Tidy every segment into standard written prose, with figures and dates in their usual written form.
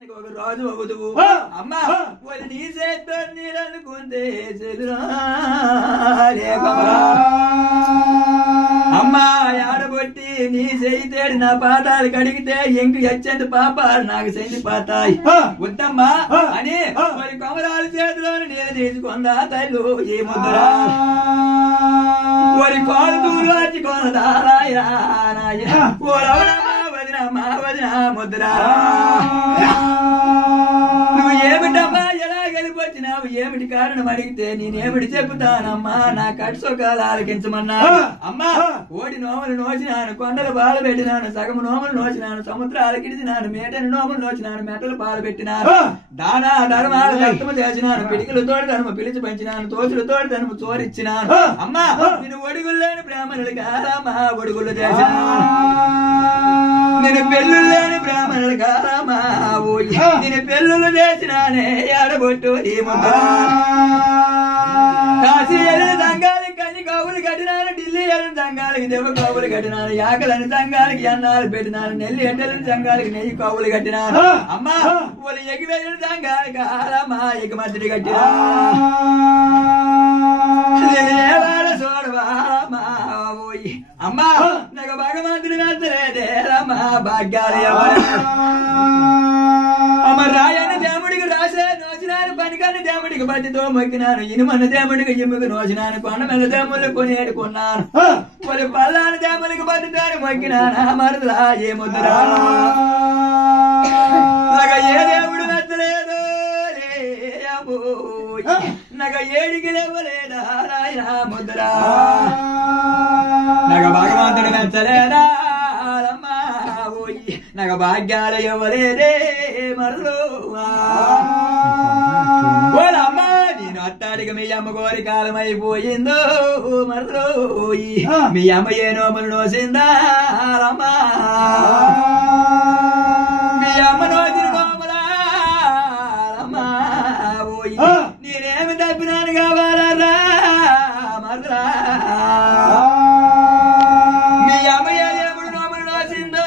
ఒక రోజు అవుతువు అమ్మా నీ చేతితో నీరనుకుంటే అమ్మా ఆడబొట్టి నీ చేయితేడు నా పాతాలు కడిగితే ఇంక ఎచ్చంది పాపాలు నాకు చెంది పాతాయి వద్దమ్మా అని మరి కమరాల చేతిలోని నేను తీసుకుందా తల్లు ఏ ముద్దురా మరి కాలు దూరు వచ్చి కొనదారాయా ఓ రవణమ్మా వదిన ముద్దురా నువ్వు ఏమిటమ్మా ఎలా గెలిపొచ్చినావు ఏమిటి కారణం అడిగితే నేనేమిటి చెబుతానమ్మా నా కట్సోకాలు ఆలకించమన్నా అమ్మా ఓడి నోములు నోచినాను కొండలు పాలు పెట్టినాను సగము నోములు నోచినాను సముద్రాలు కిడిచినాను మేటని నోములు నోచినాను మెటలు పాలు పెట్టినాను దానా ధర్మాలు రక్తము చేసినాను పిడికలు తోడి ధర్మ పిలిచి పంచినాను తోచులు తోడి ధర్మ చోరిచ్చినాను అమ్మా నేను ఒడుగుల్లేని బ్రాహ్మణులు కాదమ్మా ఒడుగులు చేసినాను నేను పెళ్ళులేని బ్రాహ్మణులు కాదమ్మా నేను పెళ్ళులు చేసినానే ఆడబొట్టు కాశీ వెళ్ళిన దంగాలకి కన్ని కవులు కట్టినాను ఢిల్లీ వెళ్ళిన దంగాలకి దెబ్బ కవులు కట్టినాను యాకలని దంగాలకి అన్నాలు పెట్టినాను నెల్లి ఎండలని దంగాలకి నెయ్యి కవులు కట్టినాను అమ్మా వాళ్ళు ఎగి వెళ్ళిన దంగాలకి ఆలమ్మా ఎగ మధ్యని కట్టినా చూడవారమ్మా అమ్మా నాకు భగవంతుని మెచ్చలేదేరమ్మా భాగ్యాలు అమ్మ రాయని దేవుడికి రాసే నోచినాను పనికని దేవుడికి బట్టితో మొక్కినాను ఇనుమన్న దేవుడికి ఇమ్ముకు నోచినాను కొండ మీద దేవుళ్ళు కొనేడుకున్నాను మరి పల్లాని దేవుడికి బట్టితోని మొక్కినాను మరదలా ఏ ముద్దురా ఏ దేవుడు మెచ్చలేదు నాకు ఏడికి లేవలేదా రాయన ముద్దురా నాకు భగవంతుడు మెచ్చలేదా నాకు భాగ్యాలు ఇవ్వలేదే మరలు అమ్మా నేను అత్తాడికి మీ అమ్మ కోరి కాలం అయిపోయిందో మరలు మీ అమ్మ ఏ నోములు నోసిందా రమ్మా మీ అమ్మ నోసిన నోములా రమ్మా నేనేమి తప్పినాను కావాలరా మరలా మీ అమ్మ ఏముడు నోములు నోసిందో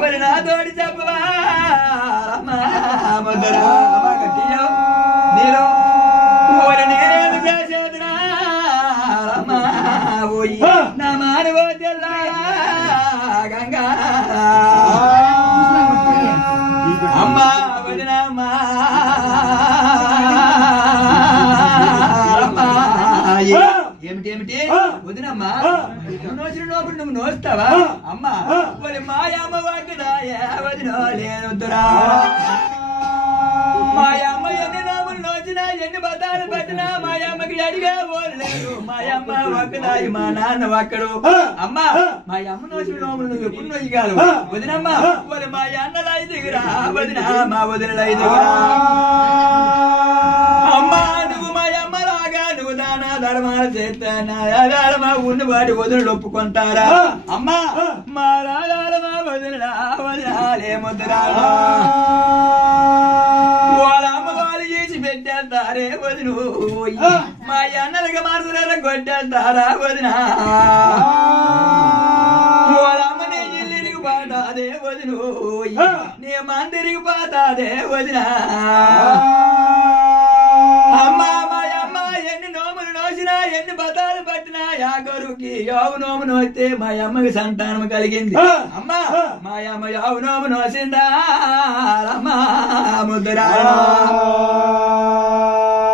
మరి నా తోడి చెప్పవా నేను నేనేమి చేసేదినా నా మానవో తెల్లా గంగా అమ్మా వదినమ్మా ఏమిటి వదినమ్మా నోచిన నోపుడు నువ్వు నోస్తావా అమ్మా మరి మాయమ్మ వాకుదాయా వదినో లేనుద్దురా మాయమ్మ ఎన్ని నోములు నోచినా ఎన్ని బతాలు పెట్టినా మాయమ్మకి అడిగా ఓడలేదు మాయమ్మ వాకుదాయి మా నాన్న వాక్కడు అమ్మా మాయమ్మ నోచిన నోములు నువ్వు ఎప్పుడు నోయగలవు వదినమ్మా మరి మా అన్నలు ఐదుగురా వదిన మా వదినలు ఐదుగురా అమ్మా నువ్వు మాయమ్మ లాగా నువ్వు దానా ధర్మాలు చేస్తానా మా ఉన్న వాటి వదినలు ఒప్పుకుంటారా అమ్మా మా రాజాల మా వదినలా వదినాలే ముద్దురా వాళ్ళ అమ్మ వాళ్ళు చేసి పెట్టేస్తారే వదిను మా అన్నలకి మరదల కొట్టేస్తారా వదినా వాళ్ళ అమ్మ నీ ఇల్లుకి పోతాదే వదిను నీ మందిరికి పోతాదే వదినా అమ్మా మా అమ్మ ఎన్ని నోములు నోసినా ఎన్ని బతాలు పట్టినా యాగరుకి యావు నోము నోస్తే మా అమ్మకి సంతానం కలిగింది అమ్మా మా అమ్మ యావు నోము నోసిందా అమ్మా ముద్దురా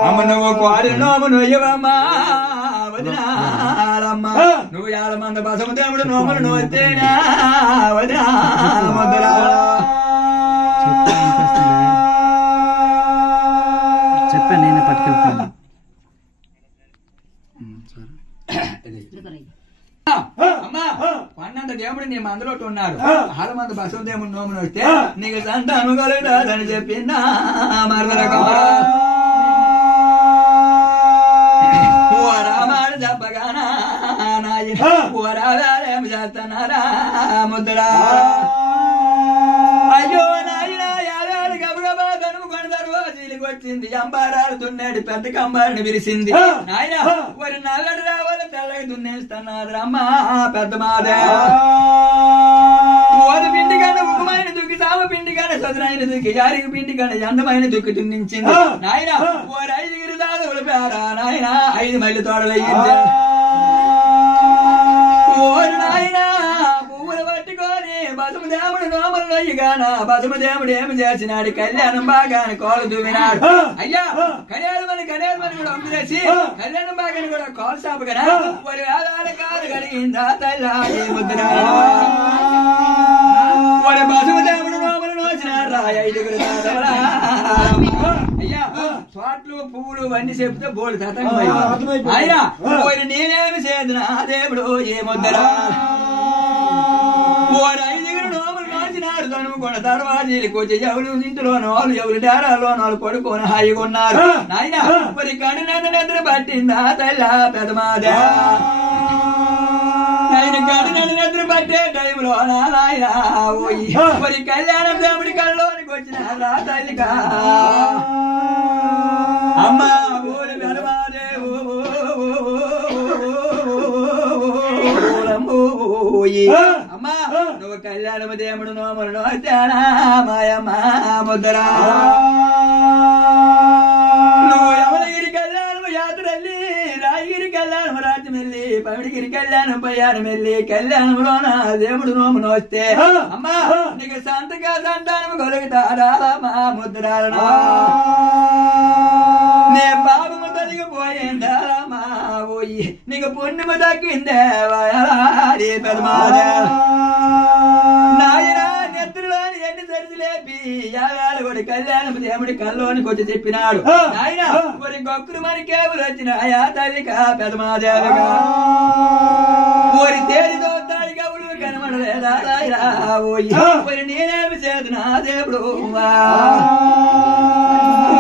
అమ్మ నువ్వు కోడి నోము నొయ్యవమ్మా వదినాలమ్మా నువ్వు 50 మంది బసము దేవుడు నోములు నోస్తేనా వదినా ముద్దురా నేను పట్టుకెళ్తాను అమ్మా పన్నంత దేవుడు నీ మందులో ఉన్నాడు 6 మంది బసవ దేవుడు నోములు వస్తే నీకు సంతానం కలుగుతాదని చెప్పిందా మరదలకమ్మా ఓ రామాడు చెప్పగానా నాయన ఓ రావేం చేస్తున్నారా ముద్దురా అయ్యో నాయన యాదాలు గబగబా కనుము కొడతారు వచ్చింది అంబారాలు దున్నాడు పెద్ద కంబారిని విరిసింది నాయన మరి నల్లడు రావాలి తెల్లగా దున్నేస్తున్నారు అమ్మా పెద్ద మాదే పిండి కన్నా ఉక్కుమాయని దుక్కి రోజునైన దుక్కి జారికి పిండి కంటే అందమైన దుక్కి దున్నించింది నాయన ఓ 5 దాదులు పేరా నాయన 5 మైళ్ళు తోడలయ్యింది ఓరు నాయన పువ్వులు పట్టుకొని బసము దేవుడు నోములు నొయ్యగాన బసము దేవుడు ఏమి చేసినాడు కళ్యాణం బాగాని కోలు దువ్వినాడు అయ్యా కళ్యాణమని కూడా అమ్ములేసి కళ్యాణం బాగాని కూడా కోలు సాపుగనా మరి వేదాల కాదు కలిగిందా తల్లి ముద్దురా మరి బసము దేవుడు నోములు నోచినారా 5 దాదవలా అయ్యా తోటలు పువ్వులు అన్ని చెప్తే బోళ్ళు తతంగం ఆయన నేనేమి చేద్దునా దేవుడు ఏమొద్దరా ఓ 5 నోములు నోచినారు తనుముకున్న దర్వాజీలకు వచ్చి ఎవరు ఇంటిలోనూ వాళ్ళు ఎవరు డేరాలోనూ వాళ్ళు పడుకొని హాయిగా ఉన్నారు నాయన మరి కడు నన్ను నిద్ర పట్టిందా తల్లా పెదమాదా ఆయన కడు నన్ను నిద్ర పట్టే టైంలో నాయన మరి కళ్యాణం దేవుడి కళ్ళలోనికి వచ్చినారా తల్లిగా అమ్మా ఊరి పెదమాదే అమ్మా నువ్వు కళ్యాణము దేవుడు నోములు నోచానా మాయమ్మా ముద్దరా నువ్వు యమనగిరి కళ్యాణము యాత్రల్లి రాయగిరి కళ్యాణము రాజ్యమెల్లి పవిడిగిరి కళ్యాణం పయ్యానమెల్లి కళ్యాణంలోన దేవుడు నోము నోస్తే అమ్మా నీకు సంతగా సంతానము కలుగుతాడా మా ముద్రాలనా నే పాపము తొలగిపోయిందా మా పోయి నీకు పుణ్యము దక్కిందే పెదమాదే నాయన నెత్తులోని ఎన్ని సరిలేపి యాగాలు కూడా కళ్యాణం దేవుడి కల్లోనికి వచ్చి చెప్పినాడు నాయన మరి గొక్కులు మరి కేబులు వచ్చినాయా తల్లిక పెదమాదేవిగా ఓరి తేలి దోతాడి కవులు కనబడలేదా పోయి మరి నేనేమి చేదు నా దేవుడు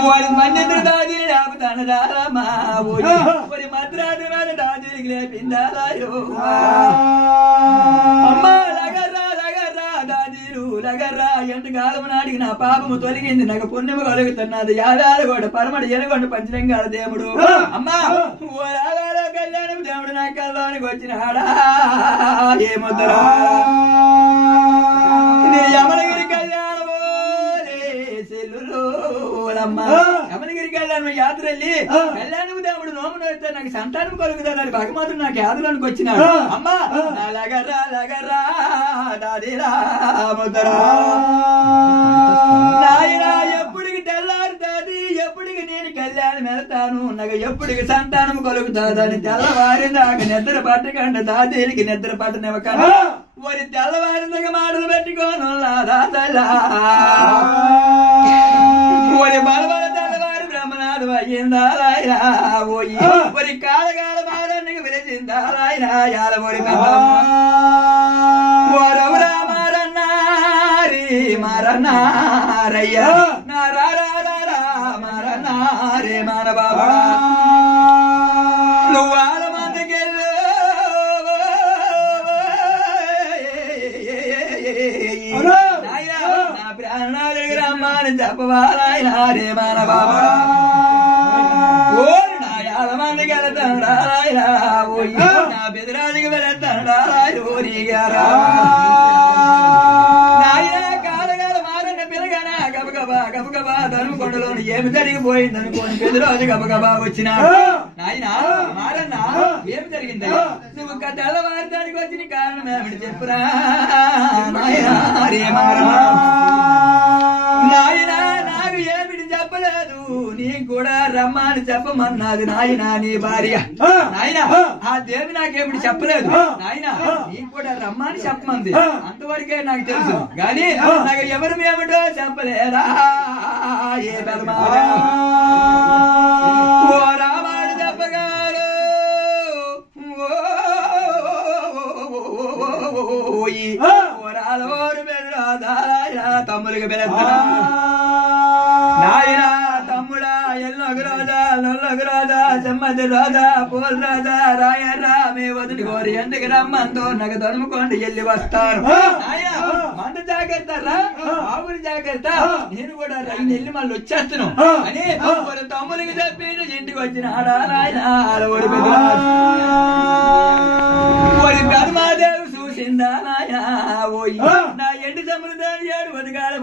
వారి మన్యంద్ర దాదిని లేపుతాను రామా మరి మద్రాద్రి మీద దాదికి లేపిందారాయో అమ్మా లగర్రా దాదీలు లగర్రా ఎంతకాలము నాడికి నా పాపము తొలగింది నాకు పుణ్యము కలుగుతున్నది యాదాలు కూడా పరమడు ఎలుగొండ పంచలింగాల దేవుడు అమ్మా ఓ యాదాలో కళ్యాణం దేవుడు నా కల్లోనికి వచ్చినాడా ఏమొద్దరా యమనగిరి కళ్యాణము యమనగిరి కళ్యాణం యాత్రల్లి కళ్యాణము దేవుడు నోమును వస్తే నాకు సంతానం కలుగుతాడని భగవంతుడు నాకు యాదులోనికి వచ్చినాడు అమ్మా నా లగర్రా దాదిరా ముద్దరా నాయన ఎప్పటికి తెల్లారుతాది ఎప్పటికి నేను కళ్యాణం వెళ్తాను నాకు ఎప్పటికి సంతానం కలుగుతాదని తెల్లవారిందాక నిద్ర పట్టకండి దాదీలకి నిద్ర పట్టనివ్వకండి మరి తెల్లవారిందాక మాటలు పెట్టుకోనున్నారా తల్లా మరి బలబల తెల్లవారు బ్రహ్మనాథు అయ్యిందారాయన పోయి మరి కాలగాల మారానికి విరచిందారాయన యాలమూరి ఓరవురా మారన్నారి మారన్నారయ్యా నారారా మారన్నారే మాన బాబా నువ్వు వాళ్ళ మందికెళ్ళు నా ప్రాణాలు రమ్మని చెప్పవారాయన రే మాన బాబా ఓరి నా యాల మందికి వెళ్తాను రారాయన నా బెదిరాజుకి వెళ్తాను రారాయన ఓరి గారా గబగబా ధనుకొండలోని ఏమి జరిగిపోయింది అనుకోని పెద్దరాజు గబగబా వచ్చినాడు నాయన మారన్నా ఏమి జరిగింది నువ్వు తెల్లవారిదానికి వచ్చిన కారణం ఏమిటి చెప్పురా నాయన నాకు ఏమిటి చెప్పలేదు నీకు కూడా రమ్మని చెప్పమన్నది నాయన నీ భార్య నాయన ఆ దేవి నాకేమిటి చెప్పలేదు నాయన నీకు కూడా రమ్మని చెప్పమంది అంతవరకే నాకు తెలుసు గాని నాకు ఎవరు ఏమిటో చెప్పలేదా ఏ బలమారా ఓ రామాడు చెప్పగారు ఓరాలోరు బెదరాదారాయ తమ్ములకి బెదరా నాయన తమ్ముడా ఎల్లొక రోజా నొల్లొక రోజా చెమ్మది రోజా పోల్ రాజా రాయర్రా మీ వదిలి కోరి ఎందుకు రమ్మంతో నాకు తరుముకోండి వెళ్ళి వస్తాను మంద జాగ్రత్త రా ఆవుని జాగ్రత్త నేను కూడా వెళ్ళి మళ్ళీ వచ్చేస్తాను అని తమ్ములకి చెప్పి ఇంటికి వచ్చిన ధర్మాదేవి చూసిందా నాయన ఓయి నా ఎండి సముద్రాన్ని 7 బతకాల